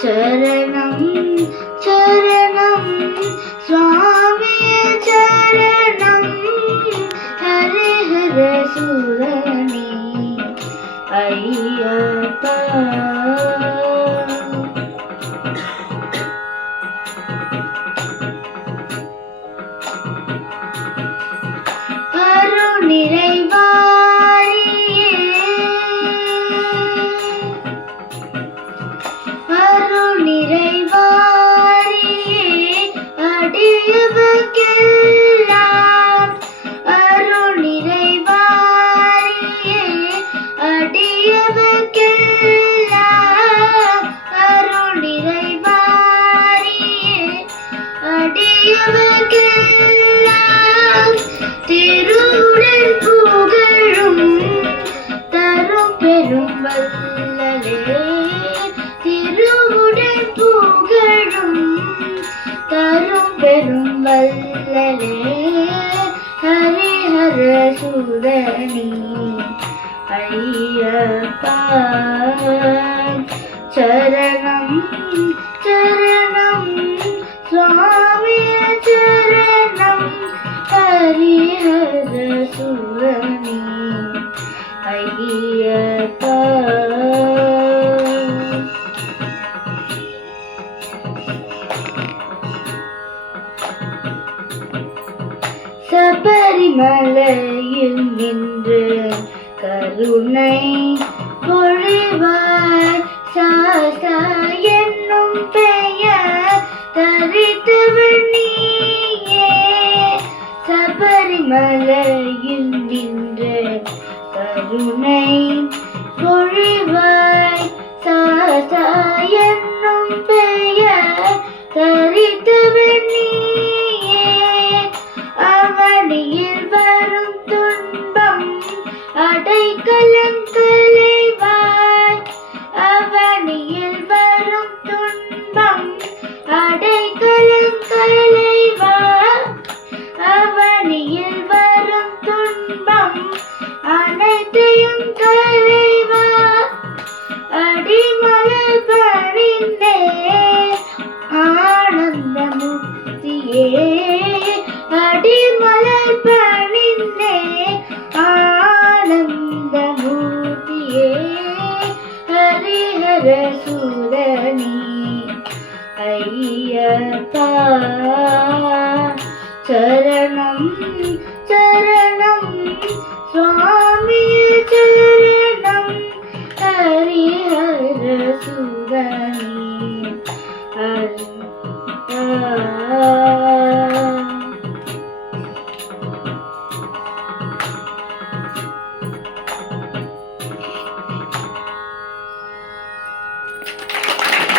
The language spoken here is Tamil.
சரணம் சரணம் சுவாமிய சரணம் ஹரிஹர சுரனே ஐயப்பா. திருவுடன் புகழும் தரும் பெரும் வல்லலே, திருவுடன் புகழும் தரும் பெரும் வல்லலே, ஹரிஹர சுரனே ஐயப்பா. சரணம் சரணம் சுவாமிய சரணம் ஹரிஹர சுரனே ஐயப்பா. சபரிமலையில் நின்று கருணை பொழிவாய், சாஸ்தா என்னும் பெயர் தரித்தவன் நீயே. சபரிமலையில் நின்று கருணை பொழிவாய், சாஸ்தா என்னும் பெயர் தரித்தவன் நீயே. அவனியில் வரும் துன்பம் அடைக்கலம் களைவாய், அவனியில் வரும் துன்பம் அடைக்கலம் களைவாய், அவனியில் வரும் துன்பம் அனைத்தையும் களைவாய். அடிமலர் பணிந்தே ஆனந்த முக்தியே, அடிமலர் பணிந்தே ஆனந்த மூர்த்தியே, ஹரிஹர சுரனே ஐயப்பா. சரணம் சரணம் சுவாமிய சரணம் ஹரிஹர சுரனே ஐயப்பா.